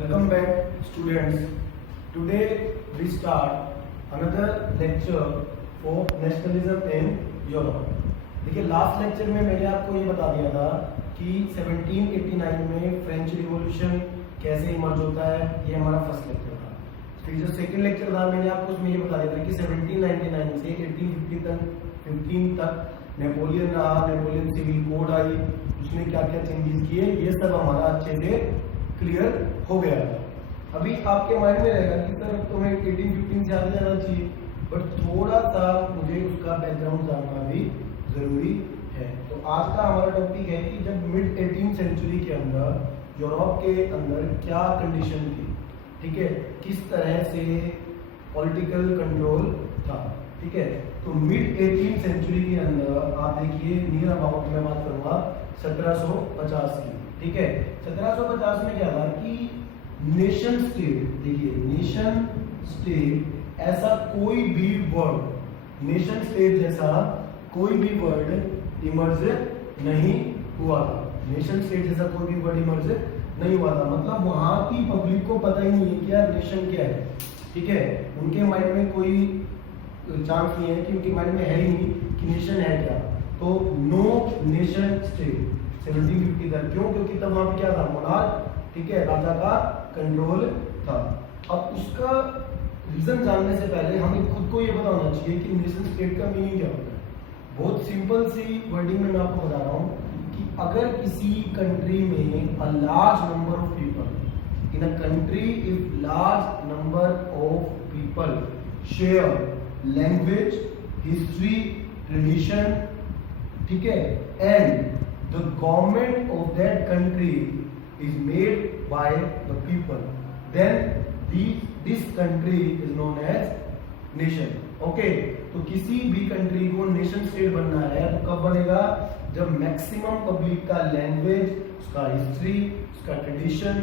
Welcome back, students. Today we start another lecture for nationalism in Europe. देखिए last lecture में मैंने आपको ये बता दिया था कि 1789 में फ्रेंच रिवॉल्यूशन कैसे इमर्ज होता है, ये हमारा फर्स्ट लेक्चर था। फिर जो सेकंड लेक्चर था मैंने आपको उसमें ये बता दिया था कि 1799 से 1815 तक नेपोलियन रहा, नेपोलियन सिविल कोड आई, उसने क्या क्या चेंजेस किए, ये सब हमारा अच्छे से क्लियर हो गया था। अभी आपके माइंड में रहेगा कि सर तुम्हें 1815 से आगे जाना चाहिए, बट थोड़ा सा मुझे उसका बैकग्राउंड जानना भी जरूरी है। तो आज का हमारा टॉपिक है कि जब मिड 18th सेंचुरी के अंदर यूरोप के अंदर क्या कंडीशन थी, ठीक है, किस तरह से पॉलिटिकल कंट्रोल था, ठीक है। तो मिड 18th सेंचुरी के अंदर आप देखिए नियर अबाउट मैं बात करूंगा 1750 की, ठीक है। 1750 में क्या था कि नेशन स्टेट, देखिए नेशन स्टेट ऐसा कोई भी वर्ड, नेशन स्टेट जैसा कोई भी वर्ड इमर्ज नहीं हुआ था। नेशन स्टेट जैसा कोई भी वर्ड इमर्ज नहीं हुआ था, मतलब वहां की पब्लिक को पता ही नहीं है कि यार नेशन क्या है, ठीक है। उनके माइंड में कोई चांस नहीं है कि उनके माइंड में है ही नहीं कि नेशन है क्या। तो नो नेशन स्टेट 1750 तक, क्यों? क्योंकि तब वहां पे क्या था, मोनार्क, ठीक है, राजा का कंट्रोल था। अब उसका रीजन जानने से पहले हमें खुद को ये पता होना चाहिए कि नेशन स्टेट का मीनिंग क्या होता है। बहुत सिंपल सी वर्डिंग में मैं आपको बता रहा हूँ कि अगर किसी कंट्री में a large number of people, in a country if large number of people share language, history, tradition, ठीक है, and the government of that country is made by the people, then this country is known as nation. Okay, तो किसी भी country को nation state बनना है तो कब बनेगा, जब मैक्सिमम पब्लिक का लैंग्वेज, उसका हिस्ट्री, उसका ट्रेडिशन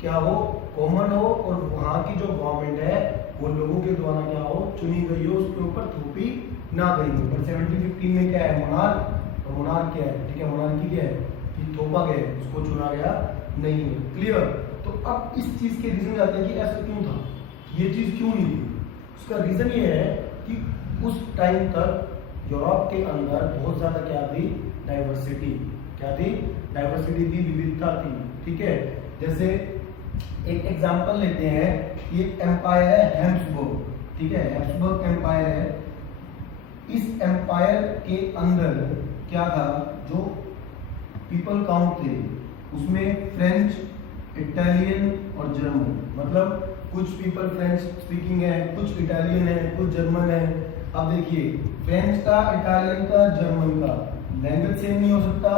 क्या हो, कॉमन हो, और वहां की जो गवर्नमेंट है वो लोगों के द्वारा क्या हो, चुनी गई हो, उसके ऊपर थोपी ना गई हो। पर 1715 में क्या है, मोनार्क, और मोनार्क क्या है, ठीक है, मोनार्की क्या है कि थोपा गया, उसको चुना गया नहीं है। क्लियर? तो अब इस चीज के रीजन जाते हैं कि ऐसा क्यों था, ये चीज क्यों नहीं थी। उसका रीजन ये है कि उस टाइम तक यूरोप के अंदर बहुत ज्यादा क्या थी, डाइवर्सिटी, क्या थी, डाइवर्सिटी थी, विविधता थी, ठीक है। जैसे एक एग्जांपल लेते हैं, ये एम्पायर है हैब्सबर्ग, ठीक है, हैब्सबर्ग एम्पायर है। इस एम्पायर के अंदर क्या था, जो पीपल काउंट थे उसमें फ्रेंच, इटालियन और जर्मन, मतलब कुछ पीपल फ्रेंच स्पीकिंग है, कुछ इटालियन है, कुछ जर्मन है। अब देखिए फ्रेंच का, इटालियन का, जर्मन का लैंग्वेज सेम नहीं हो सकता,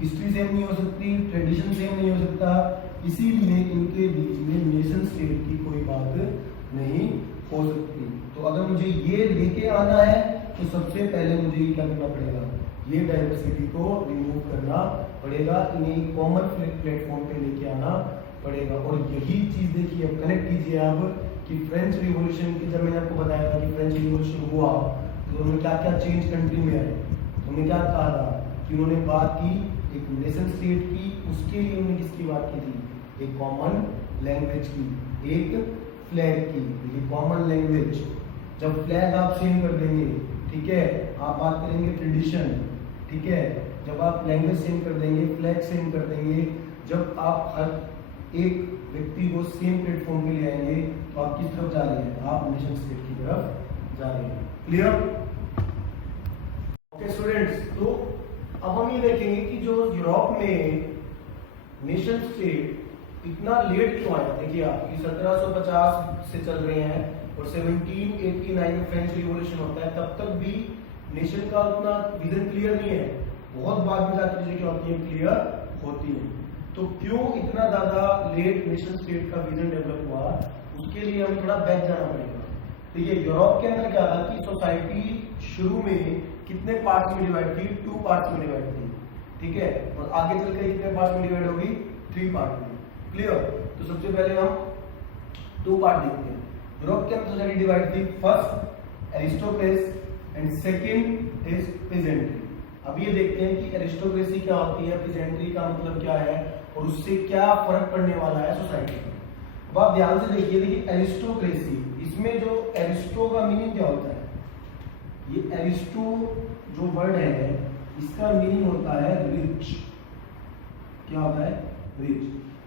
हिस्ट्री सेम नहीं हो सकती, ट्रेडिशन सेम नहीं हो सकता, इसीलिए इनके बीच में नेशन स्टेट की कोई बात नहीं हो सकती। तो अगर मुझे ये लेके आना है तो सबसे पहले मुझे क्या करना पड़ेगा, ये डाइवर्सिटी को रिमूव करना पड़ेगा, इन्हें कॉमन प्लेटफॉर्म पे लेके आना पड़ेगा। और यही चीज देखिए, अब कनेक्ट कीजिए आप कि फ्रेंच रिवॉल्यूशन की, जब मैंने आपको बताया था कि फ्रेंच रिवॉल्यूशन हुआ तो उन्होंने क्या क्या चेंज कंट्री में आए, तो उन्होंने क्या कहा था कि उन्होंने बात की एक नेशन स्टेट की, उसके लिए उन्होंने किसकी बात की थी, एक कॉमन लैंग्वेज की, एक फ्लैग की। देखिए कॉमन लैंग्वेज, जब फ्लैग आप सेम कर देंगे, ठीक है, आप बात करेंगे ट्रेडिशन, ठीक है, जब आप लैंग्वेज सेम कर देंगे, फ्लैग सेम कर देंगे, जब आप हर एक व्यक्ति को सेम प्लेटफॉर्म पे ले आएंगे तो आप किस तरफ जा रहे हैं, आप नेशन स्टेट की तरफ जा रहे हैं। क्लियर? ओके स्टूडेंट्स, तो अब हम ये देखेंगे कि जो यूरोप में नेशन स्टेट इतना लेट क्यों आया। देखिए आप 1750 से चल रहे हैं और 1789 में फ्रेंच रिवॉल्यूशन होता है, तब तक भी नेशन का उतना विजन क्लियर नहीं है, बहुत बाद में जाकर चीजें क्या होती है, क्लियर होती है। तो क्यों इतना ज्यादा लेट नेशन स्टेट का विजन डेवलप हुआ, उसके लिए हमें थोड़ा बैक जाना पड़ेगा। तो ये यूरोप के अंदर क्या था कि सोसाइटी शुरू में कितने पार्ट्स में डिवाइड थी, 2 पार्ट्स में डिवाइड थी, ठीक है, और आगे चलकर कितने पार्ट्स में डिवाइड होगी, 3 पार्ट में। क्लियर? तो सबसे पहले हम 2 पार्ट देखते हैं। यूरोप के अंदर सोसाइटी डिवाइड थी, first aristocracy and second is pageantry. अब ये देखते हैं कि एरिस्टोक्रेसी क्या होती है, पेजेंट्री का मतलब क्या है और उससे क्या फर्क पड़ने वाला है सोसाइटी में। अब आप ध्यान से देखिए एरिस्टोक्रेसी, इसमें जो एरिस्टो का मीनिंग क्या होता है, ये एरिस्टो जो वर्ड है इसका मीनिंग होता है रिच। क्या होता है? रिच।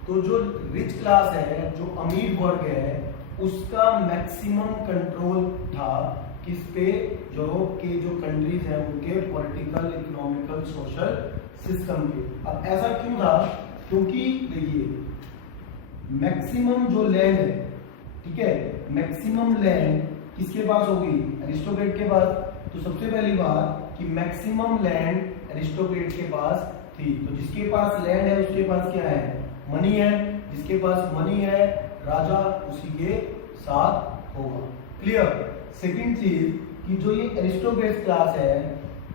तो जो रिच क्लास है, जो अमीर वर्ग है, उसका मैक्सिमम कंट्रोल था किस पे? यूरोप के जो कंट्रीज हैं उनके पॉलिटिकल, इकोनॉमिकल, सोशल सिस्टम पे। अब ऐसा क्यों था? क्योंकि देखिए मैक्सिमम जो लैंड है, ठीक है, मैक्सिमम लैंड किसके पास होगी? एरिस्टोक्रेट के पास। तो सबसे पहली बात कि मैक्सिमम लैंड एरिस्टोक्रेट के पास थी। तो जिसके पास लैंड है उसके पास क्या है? मनी है। जिसके पास मनी है, राजा उसी के साथ होगा। क्लियर? सेकंड चीज कि जो ये एरिस्टोक्रेट क्लास है,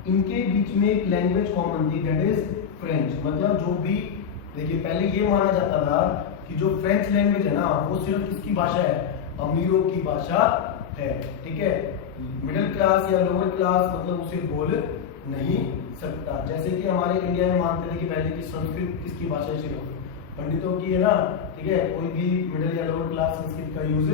इनके बीच में एक लैंग्वेज कॉमन थी, दैट इज फ्रेंच। मतलब जो भी देखिए पहले ये माना जाता था कि जो फ्रेंच लैंग्वेज है ना, वो सिर्फ किसकी भाषा है? अमीरों की भाषा है। ठीक है, मिडिल क्लास या लोअर क्लास मतलब उसे बोल नहीं सकता। जैसे कि हमारे इंडिया में मानते थे कि पहले की संस्कृत किसकी भाषा है? सिर्फ पंडितों की है ना। ठीक है, कोई भी मिडिल या लोअर क्लास संस्कृत का यूज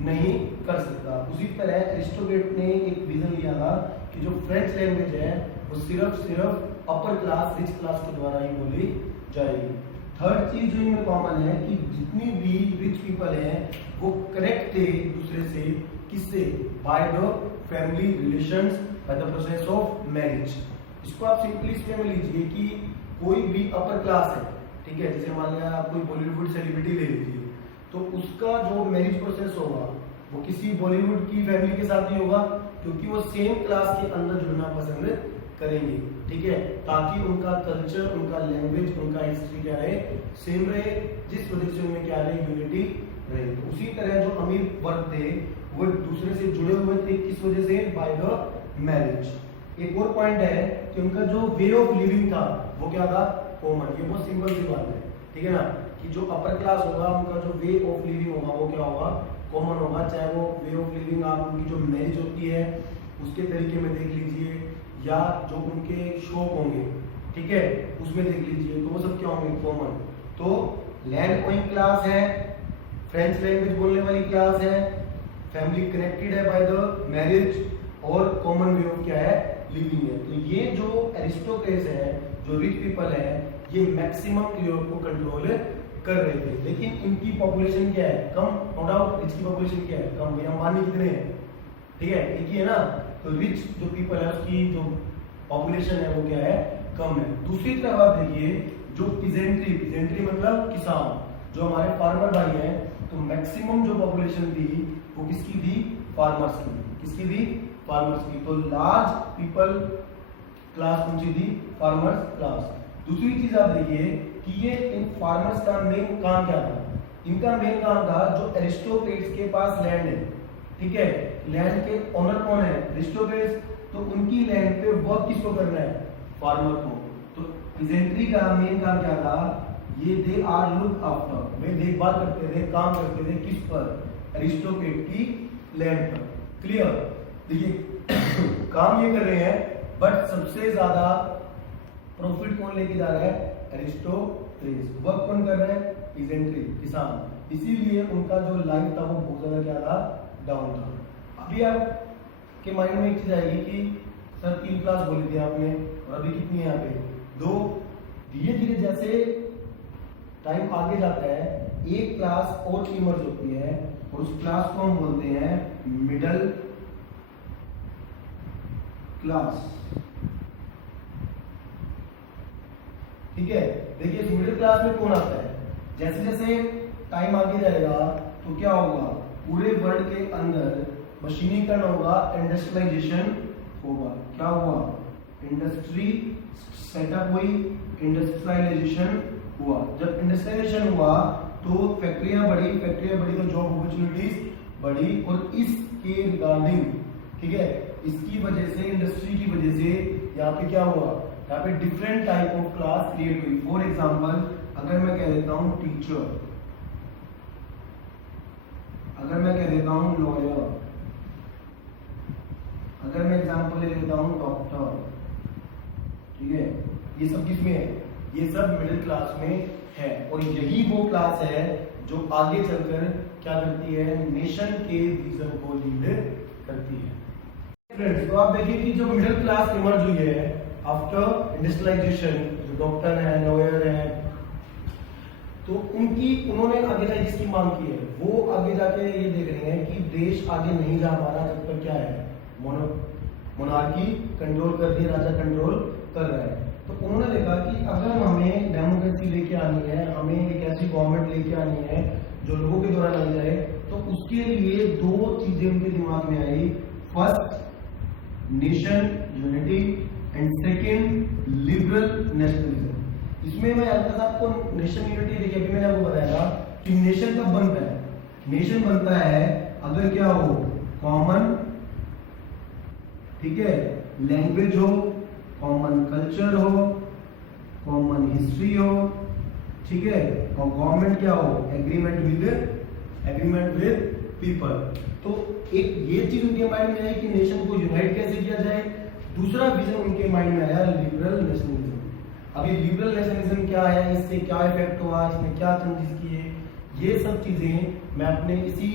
नहीं कर सकता। उसी तरह एरिस्टोक्रेट ने एक विजन लिया था कि जो फ्रेंच लैंग्वेज है वो सिर्फ अपर क्लास, रिच क्लास के द्वारा ही बोली जाएगी। थर्ड चीज जो इनमें कॉमन है कि जितनी भी रिच पीपल हैं वो कनेक्ट थे एक दूसरे से, किससे? By the family relations, by the process of marriage. इसको आप सिंपली इसमें लीजिए कि कोई भी अपर क्लास है, ठीक है, जैसे मान लिया आप कोई बॉलीवुड सेलिब्रिटी ले लीजिए, तो उसका जो मैरिज प्रोसेस होगा वो किसी बॉलीवुड की फैमिली के साथ ही होगा, क्योंकि वो सेम क्लास के अंदर जुड़ना पसंद करेंगे। ठीक है, ताकि उनका कल्चर, उनका लैंग्वेज, उनका हिस्ट्री क्या रहे? सेम रहे, जिस वजह से उनमें क्या रहे? यूनिटी रहे। तो उसी तरह जो अमीर वर्ग थे वो एक दूसरे से जुड़े हुए थे, किस वजह से? By the marriage. एक और पॉइंट है कि उनका जो वे ऑफ लिविंग था वो क्या था? कॉमन। ये बहुत सिंपल सी बात है, ठीक है ना, कि जो अपर क्लास होगा उनका जो वे ऑफ लिविंग होगा वो क्या होगा? कॉमन होगा। चाहे वो वे ऑफ लिविंग आप उनकी जो मैरिज होती है उसके तरीके में देख लीजिए, या जो उनके शौक होंगे, ठीक है, उसमें देख लीजिए, तो वो सब क्या होंगे? कॉमन। तो लैंड ओइंग क्लास है, फ्रेंच लैंग्वेज बोलने वाली क्लास है, फैमिली कनेक्टेड है बाय द मैरिज, और कॉमन वे ऑफ क्या है? लिविंग है। तो ये जो एरिस्टोक्रेट्स है, जो रिच पीपल है, ये मैक्सिमम यूरोप को कंट्रोल कर रहे थे। लेकिन इनकी पॉपुलेशन क्या है? कम। नो डाउट रिच की पॉपुलेशन क्या है? कम। भैया अंबानी कितने हैं? ठीक है, एक ही है ना। तो रिच जो पीपल है उसकी जो पॉपुलेशन है वो क्या है? कम है। दूसरी तरफ आप देखिए जो पीजेंट्री मतलब किसान, जो हमारे फार्मर भाई हैं, तो मैक्सिमम जो पॉपुलेशन थी वो किसकी थी? फार्मर्स की। किसकी थी? फार्मर्स की। तो लार्ज पीपल क्लास कौन सी थी? Farmers class. दूसरी चीज आप देखिए कि ये इन फार्मर्स का मेन काम क्या था? इनका मेन काम था जो एरिस्टोक्रेट्स के पास लैंड है, ठीक है, लैंड के ओनर कौन है? एरिस्टोक्रेट्स। तो उनकी लैंड पे वर्क किसको करना है? फार्मर को। तो पीजेंट्री का मेन काम क्या था? ये दे आर लुक आफ्टर, वे देखभाल करते थे, काम करते थे किस पर? एरिस्टोक्रेट की लैंड पर। क्लियर? देखिए काम ये कर रहे हैं, बट सबसे ज्यादा प्रॉफिट कौन लेके जा रहा है? एरिस्टोक्रेट्स। वर्क कौन कर रहा है? पीजेंट्री, किसान। इसीलिए उनका जो लाइफ था वो बहुत ज्यादा क्या था? डाउन था। अभी आप के माइंड में एक चीज आएगी कि सर 3 क्लास बोली थी आपने और अभी कितनी है यहाँ पे? 2। धीरे धीरे जैसे टाइम आगे जाता है एक क्लास और इमर्ज होती है और उस क्लास को हम बोलते हैं मिडिल क्लास। ठीक है, देखिए इस मिडिल क्लास में कौन आता है? जैसे जैसे टाइम आगे जाएगा तो क्या होगा? पूरे वर्ल्ड के अंदर मशीनीकरण होगा, इंडस्ट्रियलाइजेशन होगा। क्या हुआ? इंडस्ट्री सेटअप हुई, इंडस्ट्रियलाइजेशन हुआ। जब इंडस्ट्रियलाइजेशन हुआ तो फैक्ट्रियां बढ़ी तो जॉब अपॉर्चुनिटीज बढ़ी, और इसके रिगार्डिंग, ठीक है, इसकी वजह से, इंडस्ट्री की वजह से यहाँ पे क्या हुआ? यहाँ पे different type of class create हुई। फॉर एग्जाम्पल अगर मैं कह देता हूं टीचर, अगर मैं कह देता हूं लॉयर, अगर मैं एग्जाम्पल ले लेता हूं डॉक्टर, ठीक है, ये सब किसमें है? ये सब मिडिल क्लास में है। और यही वो क्लास है जो आगे चलकर क्या करती है, नेशन के विजन को लीड करती है। फ्रेंड्स, तो आप देखिए कि जो मिडिल क्लास इमर्ज हुई है आफ्टर इंडस्ट्रियलाइजेशन, जो डॉक्टर है, लॉयर है, तो उन्होंने आगे जाके जिसकी मांग की है वो आगे जाके ये देख रहे हैं कि देश आगे नहीं जा पा रहा जब तक क्या है, मोनार्की कंट्रोल कर रही है, राजा कंट्रोल कर रहा है। तो उन्होंने देखा कि अगर हमें डेमोक्रेसी लेके आनी है, हमें एक ऐसी गवर्नमेंट लेके आनी है जो लोगों के द्वारा लाई जाए, तो उसके लिए दो चीजें उनके दिमाग में आई। First, nation unity, and second, liberal nationalism. इसमें मैं हल्का सा आपको नेशन यूनिटी देखिए, अभी मैंने आपको बताया कि नेशन कब बनता है, नेशन बनता है अगर क्या हो, कॉमन, ठीक है, लैंग्वेज हो, कॉमन कल्चर हो, कॉमन हिस्ट्री हो, ठीक है, और गवर्नमेंट क्या हो, एग्रीमेंट विद पीपल। तो एक ये चीज उनके माइंड में आई कि नेशन को यूनाइट कैसे किया जाए। दूसरा विजन उनके माइंड में आया, लिबरल नेशनलिज्म। अभी लिबरल नेशनलिज्म क्या है, इससे क्या इफेक्ट हुआ, इसमें क्या चेंजेस किए, ये सब चीजें मैं अपने इसी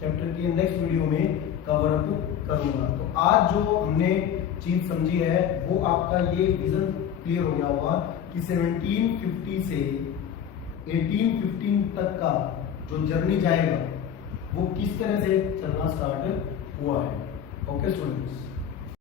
चैप्टर के नेक्स्ट वीडियो में कवर अप करूंगा। तो आज जो हमने चीज समझी है वो आपका ये विजन क्लियर हो गया होगा कि 1750 से 1815 तक का जो जर्नी जाएगा वो किस तरह से चलना स्टार्ट हुआ है। Okay students.